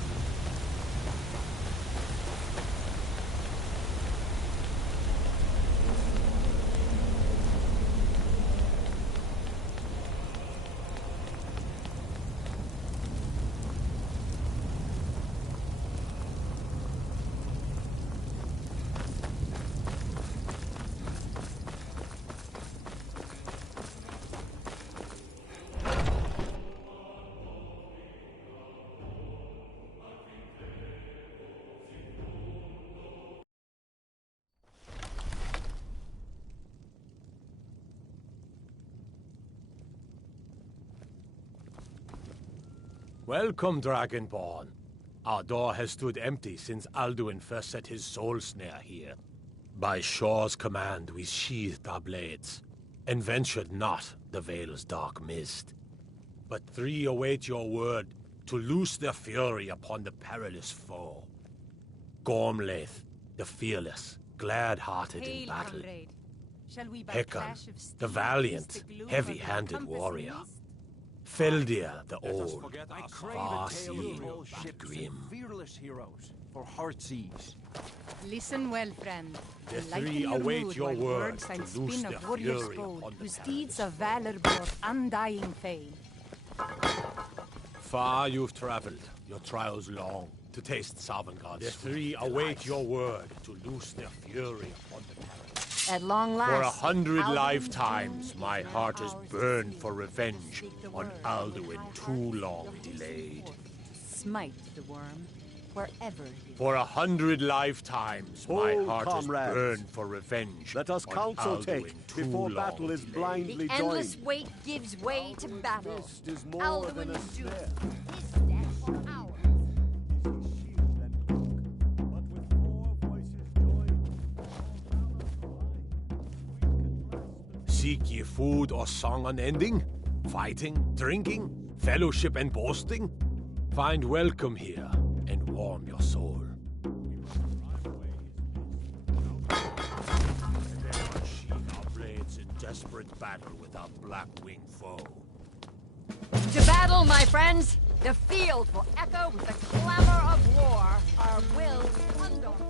Welcome, Dragonborn. Our door has stood empty since Alduin first set his soul snare here. By Shore's command, we sheathed our blades, and ventured not the Vale's dark mist. But three await your word to loose their fury upon the perilous foe. Gormlaith, the fearless, glad-hearted in battle. Hekon, the valiant, heavy-handed warrior. Feldir, the old, far-seeing, but grim. Fearless heroes for Heartsease. Listen well, friend. The Lighten three your await mood your while word words and to loose spin their of warriors fury bold, upon the whose deeds of valor brought undying fame. Far you've traveled, your trials long, to taste Sovngarde's. The three await your word to loose their fury upon the perilous. At long last, For 100 Alduin's lifetimes, doom my is now heart has ours. burned for revenge Speak the on word. Alduin too long delayed. Smite the worm wherever he For 100 lifetimes, my Hold, heart comrades. has burned for revenge. Let us on counsel Alduin take too before long battle is delayed. blindly The endless joined. wait gives way to battle. Fist is more Alduin than a is doomed. snare. His death or ours. Seek ye food or song unending? Fighting, drinking, fellowship and boasting? Find welcome here and warm your soul. Sheathe our blades in desperate battle with our black-winged foe. To battle, my friends! The field will echo with the clamor of war. Our wills undaunted.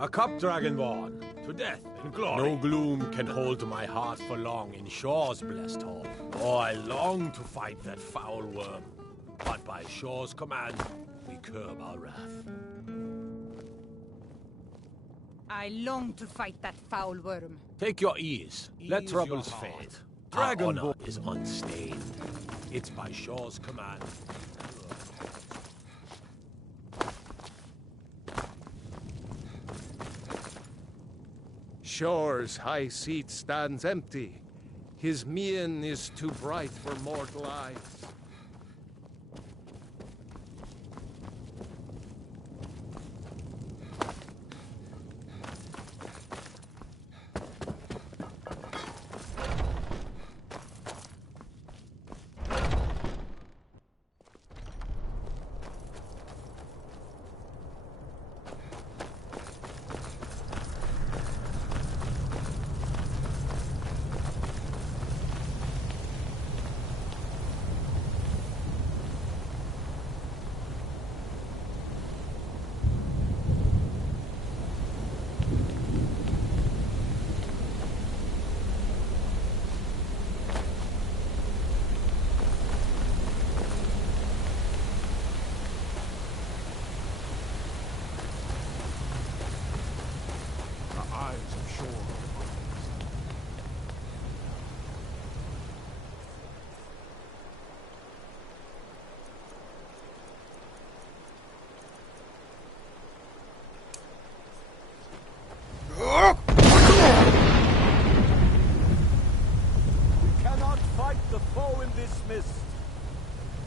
A cup, Dragonborn, to death and glory. No gloom can hold my heart for long in Shore's blessed hall. Oh, I long to fight that foul worm, but by Shore's command, we curb our wrath. I long to fight that foul worm. Take your ease. Let troubles your heart. fade. Our Dragonborn honor is unstained. It's by Shore's command. Shore's high seat stands empty. His mien is too bright for mortal eyes.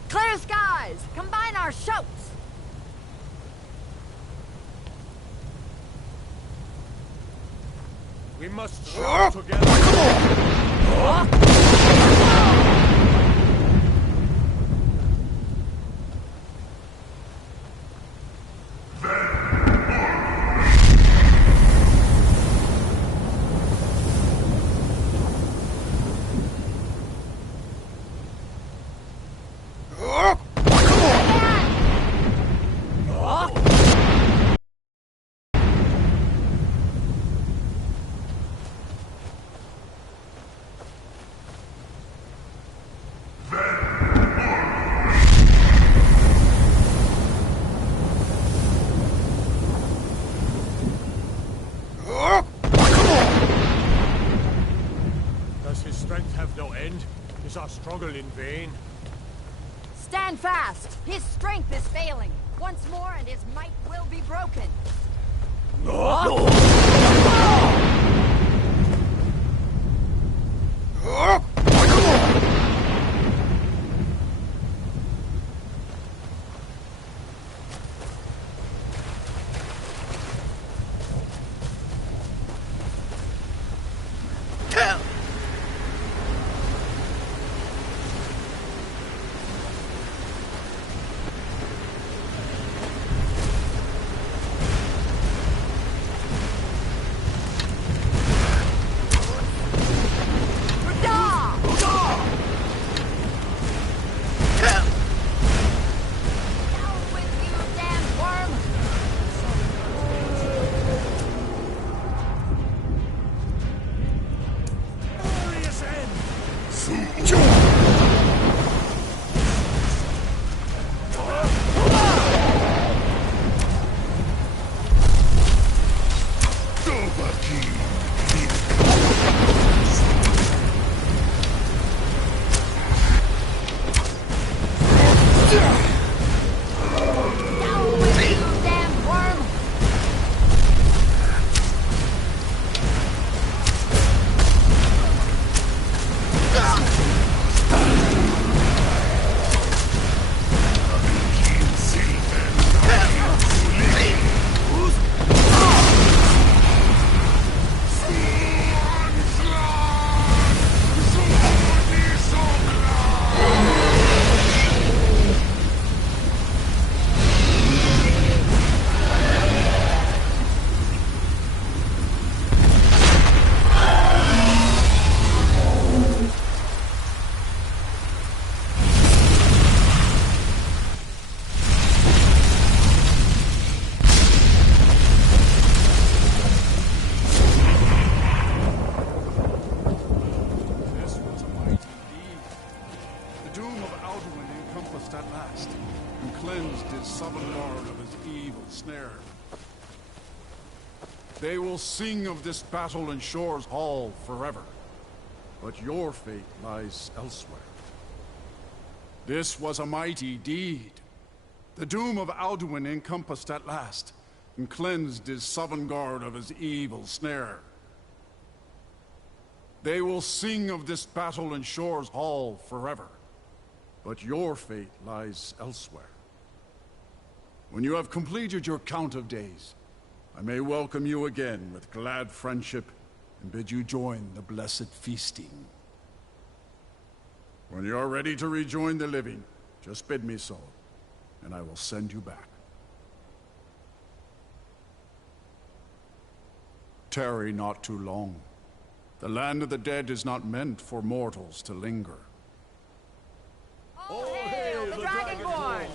Clear skies! Combine our shouts! We must shout together. Does his strength have no end? Is our struggle in vain? Stand fast! His strength is failing. Once more and his might will be broken. They will sing of this battle in Shore's Hall forever. But your fate lies elsewhere. This was a mighty deed. The doom of Alduin encompassed at last, and cleansed his Sovngarde of his evil snare. They will sing of this battle in Shore's Hall forever. But your fate lies elsewhere. When you have completed your count of days, I may welcome you again with glad friendship and bid you join the blessed feasting. When you are ready to rejoin the living, just bid me so, and I will send you back. Tarry not too long. The land of the dead is not meant for mortals to linger. Oh, hail the Dragonborn!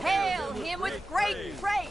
Hail him with great praise!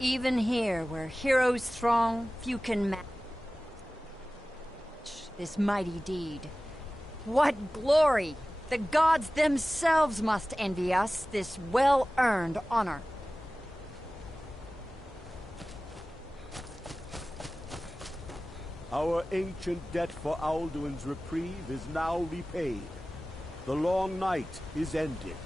Even here, where heroes throng, few can match this mighty deed. What glory! The gods themselves must envy us this well-earned honor. Our ancient debt for Alduin's reprieve is now repaid. The long night is ended.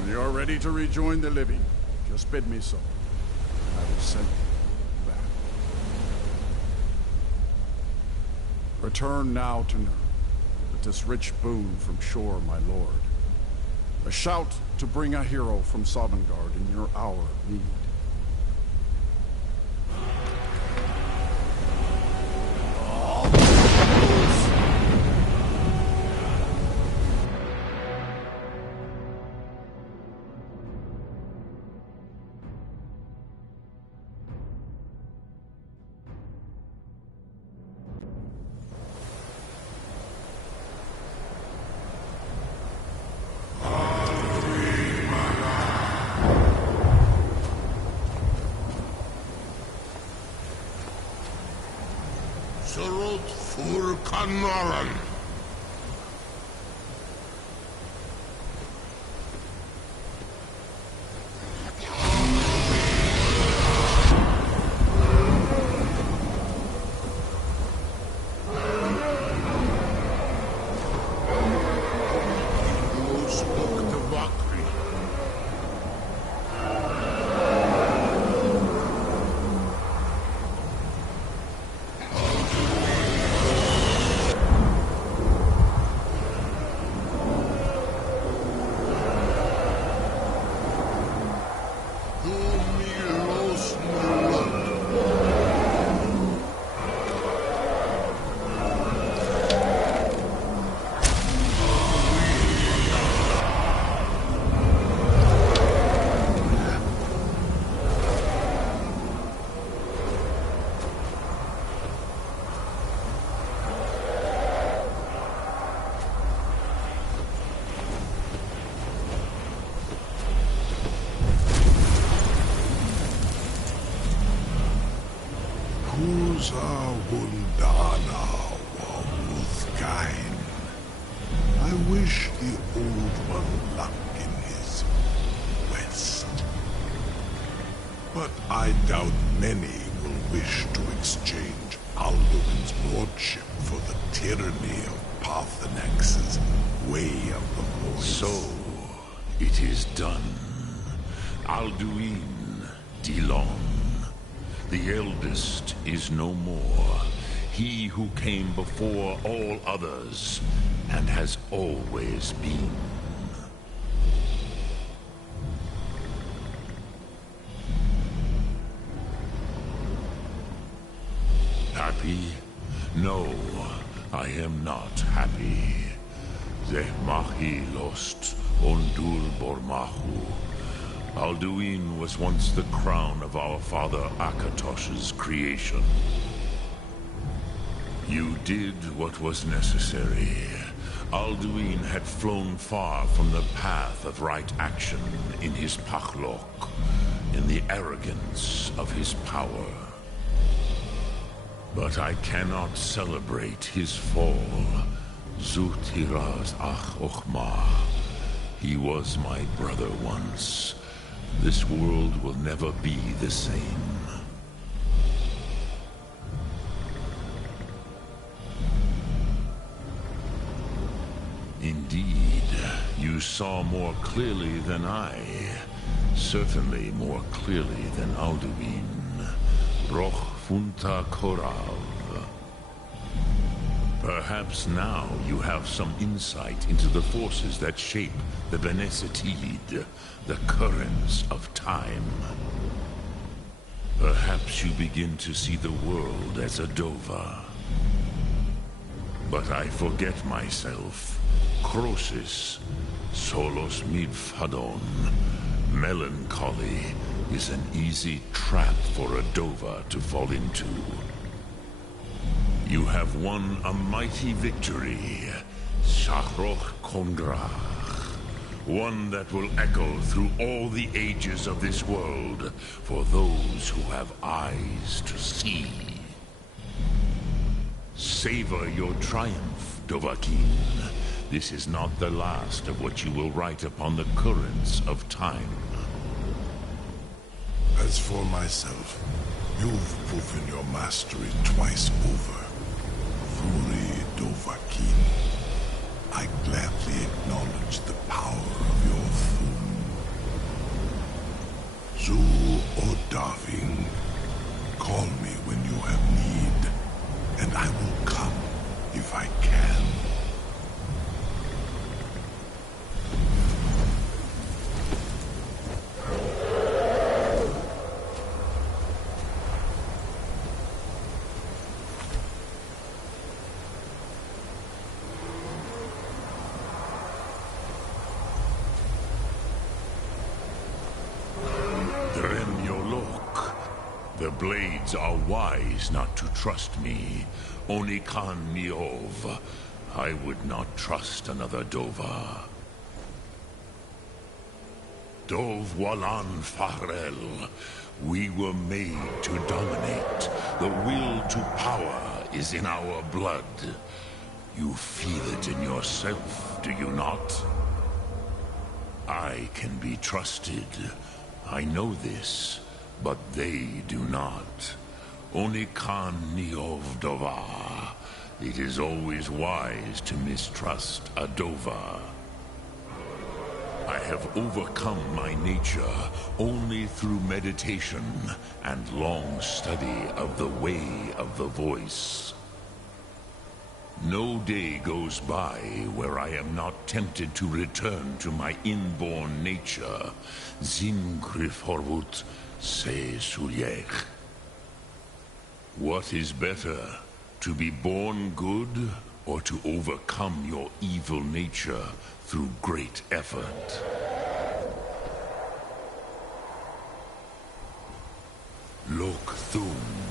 When you're ready to rejoin the living, just bid me so, and I will send you back. Return now to Nurn, with this rich boon from Shore, my lord. A shout to bring a hero from Sovngarde in your hour of need. Surut fur Kanoran. Rosa Wundana Wawuthkain. I wish the Old One luck in his quest. But I doubt many will wish to exchange Alduin's lordship for the tyranny of Paarthurnax's way of the voice. So, it is done. Alduin Dilon. The eldest is no more. He who came before all others, and has always been. Happy? No, I am not happy. Zehmahi lost Ondul Bormahu. Alduin was once the crown of our father Akatosh's creation. You did what was necessary. Alduin had flown far from the path of right action in his Pachlok, in the arrogance of his power. But I cannot celebrate his fall. Zutiraz Ach Ochma. He was my brother once. This world will never be the same. Indeed, you saw more clearly than I. Certainly more clearly than Alduin. Roch Funta Korav. Perhaps now you have some insight into the forces that shape the Benesetid, the currents of time. Perhaps you begin to see the world as a Dova. But I forget myself. Crosis, Solos Midfadon. Melancholy is an easy trap for a Dova to fall into. You have won a mighty victory, Shahroch Kongrach. One that will echo through all the ages of this world for those who have eyes to see. Savor your triumph, Dovahkiin. This is not the last of what you will write upon the currents of time. As for myself, you've proven your mastery twice over. Furi Dovahkiin, I gladly acknowledge the power of your Thum. Zu Odaving, call me when you have need, and I will come if I can. The blades are wise not to trust me. Onikan Niov. I would not trust another Dova. Dov Walan Farel. We were made to dominate. The will to power is in our blood. You feel it in yourself, do you not? I can be trusted. I know this. But they do not. Onikan Niov Dova. It is always wise to mistrust a Dova. I have overcome my nature only through meditation and long study of the way of the voice. No day goes by where I am not tempted to return to my inborn nature. Zingriforwut Se Sulyech. What is better, to be born good or to overcome your evil nature through great effort? Lok Thum.